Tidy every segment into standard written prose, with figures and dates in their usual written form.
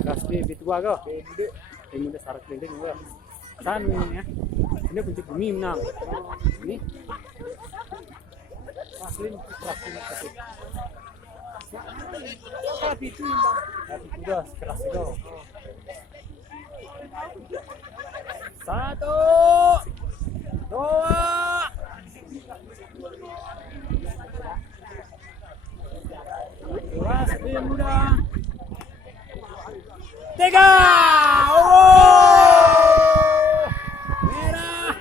Kasih bitua kau. Ini udah syarat keliling kau. Saan ini ya. Ini kunci bumi menang. Ini. Paslin. Tapi itu bang. Tapi udah keras kau. Satu, dua, keras muda. Tiga. Oh, merah.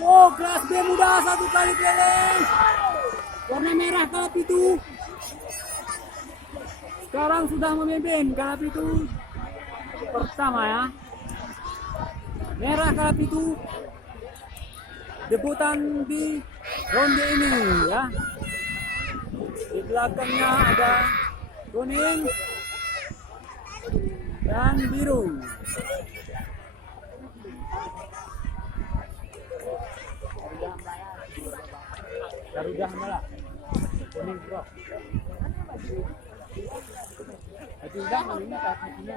Wow, kelas B muda satu kali keliling. Warna merah kalap itu. Sekarang sudah memimpin kalap itu pertama ya. Merah kalap itu debutan di ronde ini ya. Di belakangnya ada kuning dan biru. Garuda malah kuning bro. Itu udah namanya kakinya.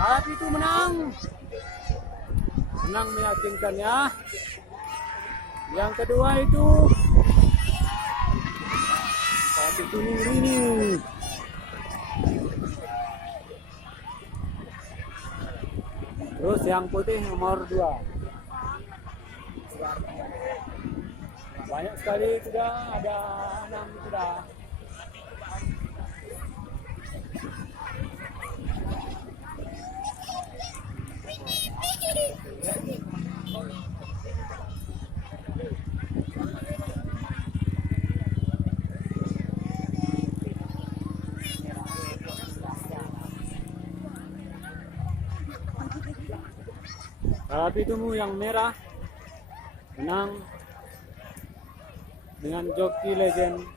Kalap itu menang meyakinkan ya. Yang kedua itu kalap itu ini. Terus yang putih nomor 2. Banyak sekali kuda, ada 6 kuda. Kalap itu yang merah menang dengan joki legend